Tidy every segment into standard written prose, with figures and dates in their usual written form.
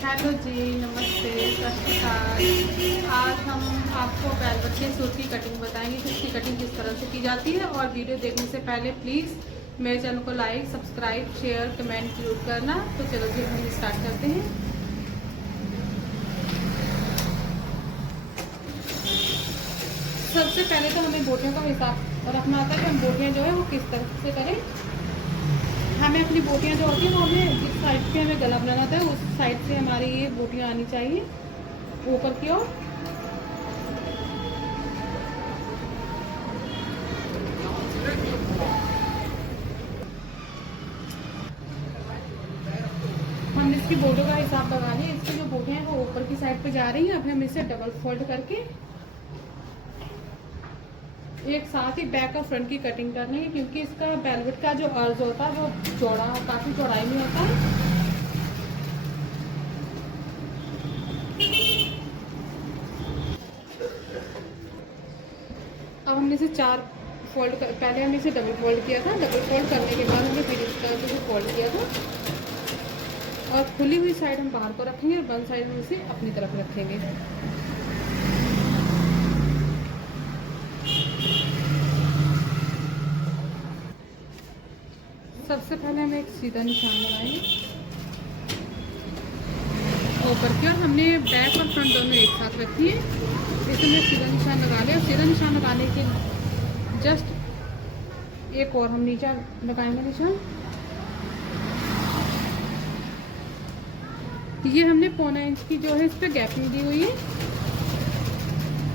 Hello जी, नमस्ते, सत श्री अकाल। आज हम आपको वेलवेट के सूट की कटिंग बताएंगे कि इसकी कटिंग किस तरह से की जाती है। और वीडियो देखने से पहले प्लीज़ मेरे चैनल को लाइक, सब्सक्राइब, शेयर, कमेंट जरूर करना। तो चलो जी, हम स्टार्ट करते हैं। सबसे पहले तो हमें बोटियों का हिसाब रखना होता है कि हम बोटियाँ जो है वो किस तरह से करें। हमें अपनी बोटियाँ जो होती हैं वो हमें जिस साइड पे हमें गला बनाना होता है उस साइड से हमारी ये बोटियाँ आनी चाहिए ऊपर की ओर। हमने इसकी बोटों का हिसाब लगा लिया। इसकी जो बोटें हैं वो ऊपर की साइड पे जा रही हैं। अब हम इसे डबल फोल्ड करके एक साथ ही बैक और फ्रंट की कटिंग करनी है, क्योंकि इसका वेलवेट का जो अर्ज होता है वो चौड़ा, काफ़ी चौड़ाई में होता है। अब हमने इसे पहले हमने इसे डबल फोल्ड किया था। डबल फोल्ड करने के बाद हमने फिर इसका जो फोल्ड किया था और खुली हुई साइड हम बाहर को रखेंगे और बंद साइड हम इसे अपनी तरफ रखेंगे। सबसे पहले हम एक सीधा निशान लगाएंगे ऊपर की, और हमने बैक और फ्रंट दोनों एक साथ रखी है। इसमें सीधा निशान लगा लिया। सीधा निशान लगाने के जस्ट एक और हम नीचे लगाएंगे निशान। ये हमने 1.25 इंच की जो है इस पर गैपिंग दी हुई है,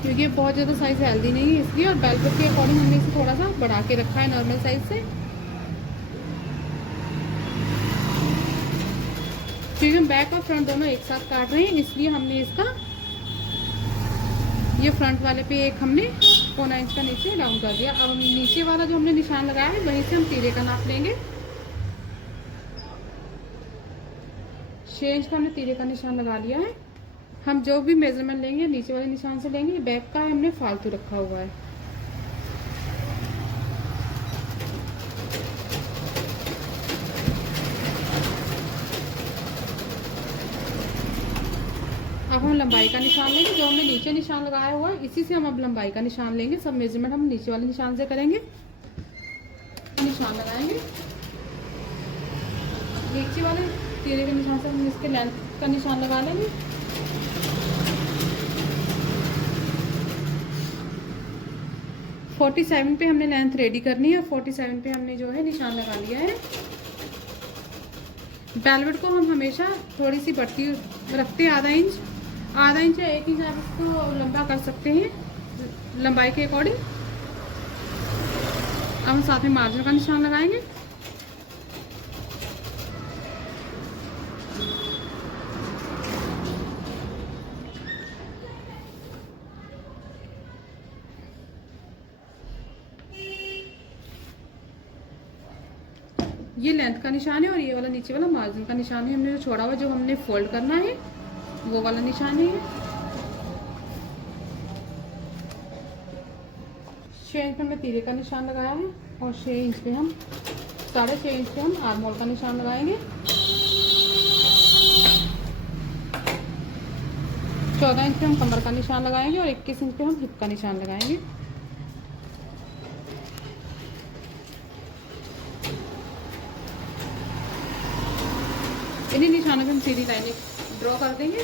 क्योंकि बहुत ज़्यादा साइज हेल्दी नहीं है इसलिए। और वेलवेट के अकॉर्डिंग हमने इसे थोड़ा सा बढ़ा के रखा है नॉर्मल साइज से, क्योंकि हम बैक और फ्रंट दोनों एक साथ काट रहे हैं, इसलिए हमने इसका ये फ्रंट वाले पे एक हमने 1.25 इंच का नीचे डाउन कर दिया। अब हम नीचे वाला जो हमने निशान लगाया है वहीं से हम तीरे का नाप लेंगे। 6 इंच का हमने तीरे का निशान लगा लिया है। हम जो भी मेजरमेंट लेंगे नीचे वाले निशान से लेंगे। बैक का हमने फालतू रखा हुआ है। अब हम लंबाई का निशान लेंगे। जो हमने नीचे निशान लगाया हुआ है इसी से हम अब लंबाई का निशान लेंगे। सब मेजरमेंट हम नीचे वाले निशान से करेंगे। निशान लगाएंगे नीचे वाले तीरे के निशान से, हम इसके लेंथ का निशान लगा लेंगे। फोर्टी 47 पे हमने लेंथ रेडी करनी है। 47 पे हमने जो है निशान लगा लिया है। वेलवेट को हम हमेशा थोड़ी सी बढ़ती रखते हैं, आधा इंच या 1 इंच आप इसको लंबा कर सकते हैं लंबाई के अकॉर्डिंग। अब हम साथ में मार्जिन का निशान लगाएंगे। ये लेंथ का निशान है और ये वाला नीचे वाला मार्जिन का निशान है। हमने जो छोड़ा हुआ जो हमने फोल्ड करना है वो वाला निशान है। 6 इंच पे हमने तीरे का निशान लगाया है और 6 इंच पे हम 6.5 इंच पे हम आर्म होल का निशान लगाएंगे। 14 इंच पे हम कमर का निशान लगाएंगे और 21 इंच पे हम हिप का निशान लगाएंगे। इन्हीं निशानों पे हम सीधी लाइनें ड्रॉ कर देंगे।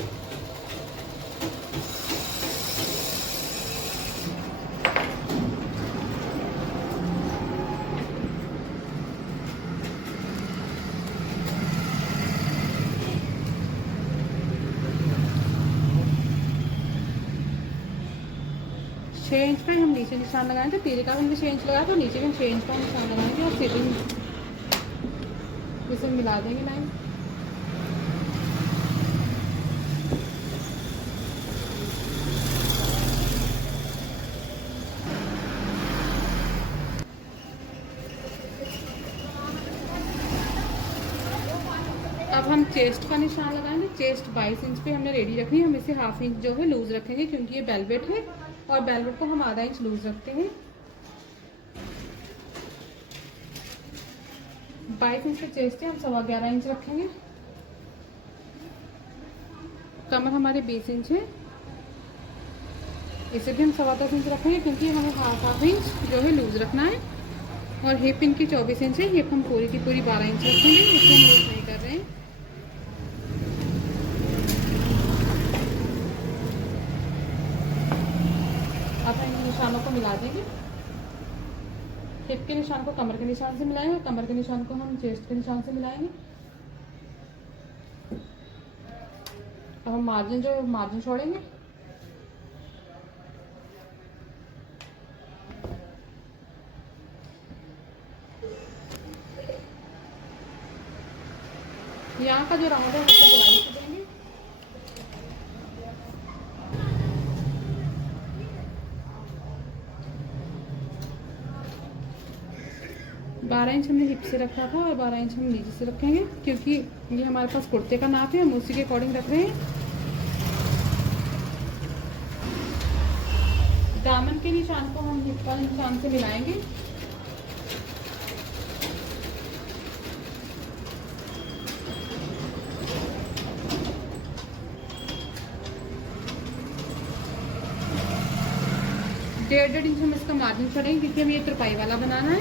छः इंच पे हम नीचे निशान लगाएंगे। तीरे का हमने 6 इंच लगाया तो नीचे भी हम 6 इंच का निशान लगाएंगे और सीधे इसे मिला देंगे लाइन। अब हम चेस्ट का निशान लगाएंगे। चेस्ट 22 इंच पे हमने रेडी रखनी है। हम इसे ½ इंच जो है लूज रखेंगे, क्योंकि ये वेलवेट है और वेलवेट को हम आधा इंच लूज रखते हैं। 22 इंच पे चेस्ट है, हम 11.25 इंच रखेंगे। कमर हमारे 20 इंच है, इसे भी हम 10.25 इंच रखेंगे क्योंकि हमें हाफ इंच जो है लूज रखना है। और हिप इनकी 24 इंच है, हिप हम पूरी की पूरी 12 इंच रखेंगे, इसे हम लूज नहीं कर रहे हैं। अब हम इन निशानों को मिला देंगे। हिप के निशान को कमर के निशान से मिलाएंगे और कमर के निशान को हम चेस्ट के निशान से मिलाएंगे। अब हम मार्जिन छोड़ेंगे। यहाँ का जो राउंड है उसको गोलाई से देंगे। बारह इंच हमने हिप से रखा था और 12 इंच हम नीचे से रखेंगे क्योंकि ये हमारे पास कुर्ते का नाप है, हम उसी के अकॉर्डिंग रख रहे हैं। दामन के निशान को हम हिप वाले निशान से मिलाएंगे। डेढ़ इंच हम इसका मार्जिन छोड़ेंगे क्योंकि हमें ये तुरपाई वाला बनाना है।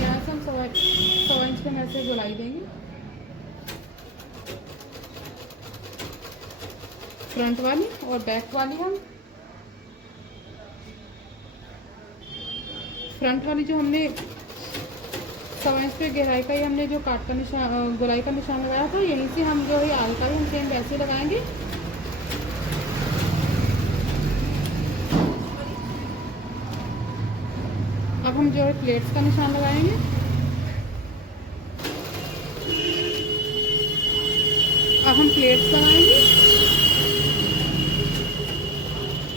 यहाँ से हम 1.25 इंच पे ऐसे गोलाई देंगे। फ्रंट वाली और बैक वाली हम फ्रंट वाली जो हमने 1.25 इंच पे गहराई का ही हमने जो काट का निशान गोलाई का निशान लगाया था, यहीं से हम जो है आलका भी हम सेम वैसे लगाएंगे। अब हम जो है प्लेट्स का निशान लगाएंगे। अब हम प्लेट्स लगाएंगे।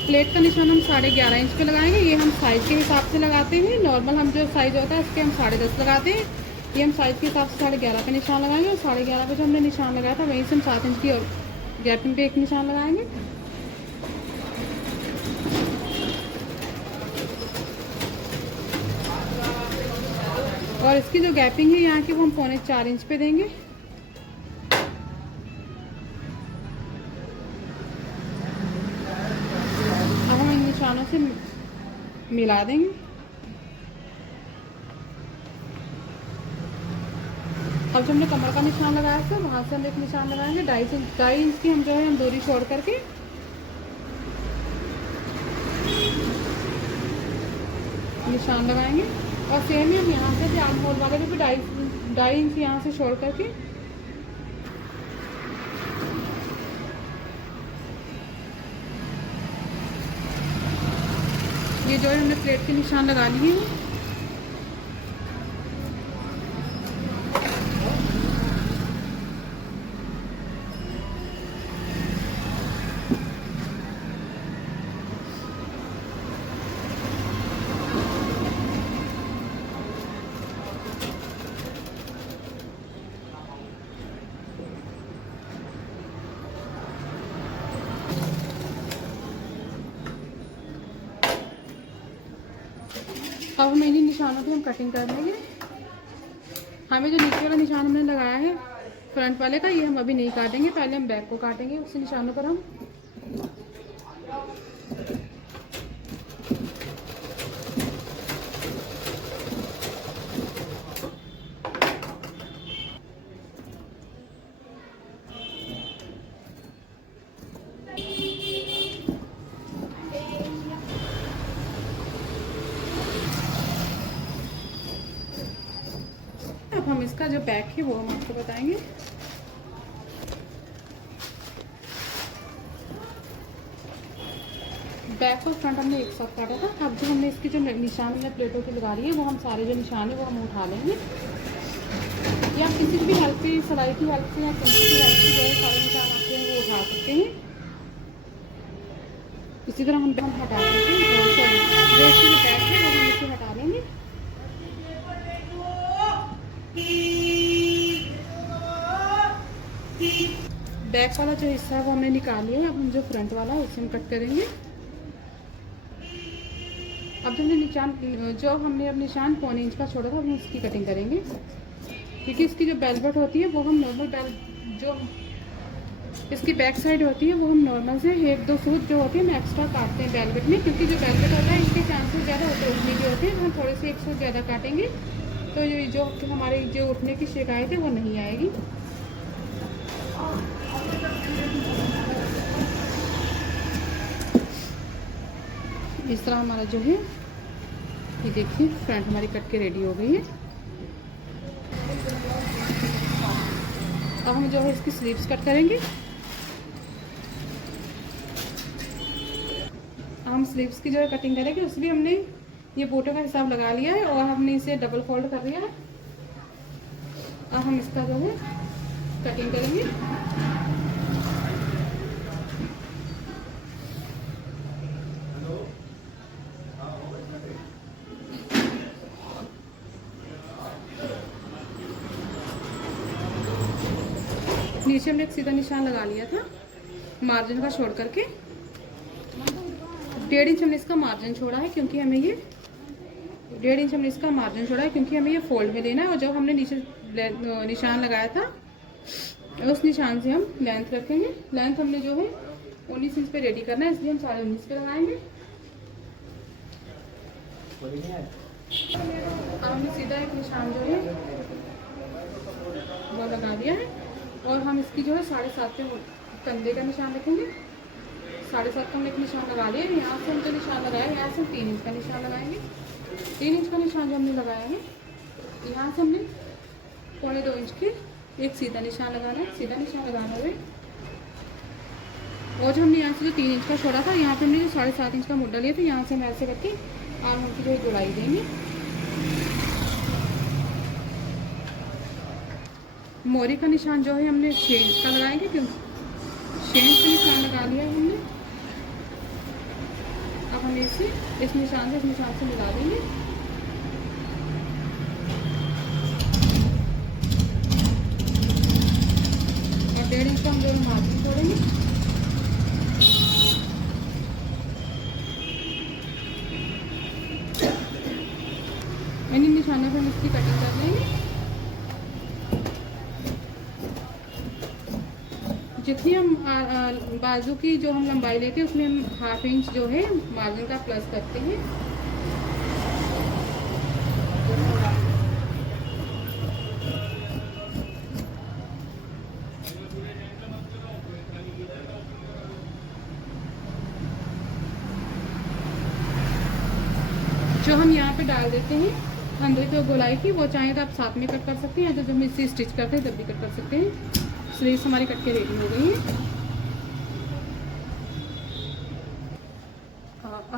प्लेट का निशान हम 11.5 इंच पे लगाएंगे। ये हम साइज के हिसाब से लगाते हैं। नॉर्मल हम जो साइज होता है उसके हम 10.5 लगाते हैं। ये हम साइज के हिसाब से 11.5 पे निशान लगाएंगे और 11.5 पे जो हमने निशान लगाया था वहीं से हम 7 इंच की गैपिंग पे एक निशान लगाएंगे। और इसकी जो गैपिंग है यहाँ की वो हम 3.25 इंच पे देंगे। अब हम इन निशानों से मिला देंगे। अब जो हमने कमर का निशान लगाया था वहां से हम एक निशान लगाएंगे 2.5 इंच की हम जो है हम दूरी छोड़ करके निशान लगाएंगे। और सेम ही हम यहाँ से भी आर्म होल वाले भी 2.5 इंच यहाँ से छोड़ करके ये जो है हमने प्लेट के निशान लगा लिए हैं। अब हम इन्हीं निशानों की हम कटिंग कर लेंगे। हमें जो नीचे वाला निशान हमने लगाया है फ्रंट वाले का, ये हम अभी नहीं काटेंगे, पहले हम बैक को काटेंगे। उसी निशानों पर हम हम इसका जो बैक है वो हम आपको बताएंगे। बैक और फ्रंट हमने एक साथ काटा था। अब जो हमने इसकी जो निशान हमने प्लेटों की लगा रही है वो हम सारे जो निशान है वो हम उठा लेंगे। या किसी भी हेल्प से, सिलाई की हेल्प से या किसी की हेल्प से जो है सारे निशान आपके हैं वो उठा सकते हैं। इसी तरह हम हटा सकते हैं। जो इसकी जो बैक है वो हम इसे हटा लेंगे। बैक वाला जो हिस्सा है वो हमने निकाल लिया है। अब हम जो फ्रंट वाला है उसे हम कट करेंगे। अब जो हमने निशान 1.25 इंच का छोड़ा था हम उसकी कटिंग करेंगे, क्योंकि इसकी जो बेलवेट होती है वो हम नॉर्मल जो इसकी बैक साइड होती है वो हम नॉर्मल से 1-2 सूट जो होती है हम एक्स्ट्रा काटते हैं बेलवेट में, क्योंकि जो बेलवेट होता है इसके चांसेस ज़्यादा होते हैं उठने के होते हैं। हम थोड़े से 1 सूट ज़्यादा काटेंगे तो जो हमारे जो उठने की शिकायत है वो नहीं आएगी। इस तरह हमारा जो है ये देखिए फ्रंट हमारी कट के रेडी हो गई है। अब हम जो है इसकी स्लीव्स कट करेंगे। हम स्लीव्स की जो है कटिंग करेंगे, उसमें हमने ये बोटो का हिसाब लगा लिया है और हमने इसे डबल फोल्ड कर लिया है। अब हम इसका जो है कटिंग करेंगे। नीचे हमने एक सीधा निशान लगा लिया था मार्जिन का छोड़ करके, 1.5 इंच हमने इसका मार्जिन छोड़ा है, क्योंकि हमें ये 1.5 इंच हमने इसका मार्जिन छोड़ा है क्योंकि हमें ये फोल्ड में लेना है। और जब हमने नीचे निशान लगाया था उस निशान से हम लेंथ रखेंगे। लेंथ हमने जो है 19 इंच पे रेडी करना है, इसलिए हम 19.5 पे लगाएंगे। अब हमने सीधा एक निशान जो है वो लगा दिया है और हम इसकी जो है 7.5 पे कंधे का निशान रखेंगे। 7.5 का हमने एक निशान लगा लिया। यहाँ से हम जो निशान लगाया यहाँ से 3 इंच का निशान लगाएंगे। 3 इंच का निशान जो हमने लगाया है यहाँ से हमने 2.25 इंच के एक सीधा निशान लगाना है, सीधा निशान लगाना है। और जो हमने यहाँ से जो 3 इंच का छोड़ा था यहाँ पे हमने जो 7.5 इंच का मुड्डा लिया था, यहाँ से हम ऐसे करके आर्म होल की जो गुड़ाई देंगे। मोरी का निशान जो है हमने 6 इंच का लगाएंगे, क्योंकि 6 इंच का निशान लगा लिया है हमने। अब हम इसे इस निशान से मिला देंगे। और 1.5 इंच का हम जो मार्जिन छोड़ेंगे। इन निशानों पर हम इसकी कटिंग कर लेंगे। जितनी हम बाजू की जो हम लंबाई लेते हैं उसमें हम 1/2 इंच जो है मार्जिन का प्लस करते हैं। जो हम यहाँ पे डाल देते हैं अंदर की गोलाई की, वो चाहे तो आप साथ में कट कर सकते हैं या तो जब हम इसे स्टिच करते हैं तब भी कट कर सकते हैं। स्लीव्स हमारी कट के रेडी हो गई है।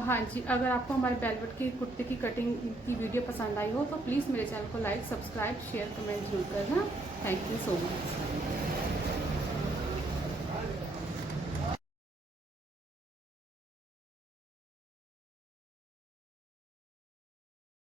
हाँ जी, अगर आपको हमारे वेलवेट की कुर्ते की कटिंग की वीडियो पसंद आई हो तो प्लीज़ मेरे चैनल को लाइक, सब्सक्राइब, शेयर, कमेंट जरूर करना। Thank you so much.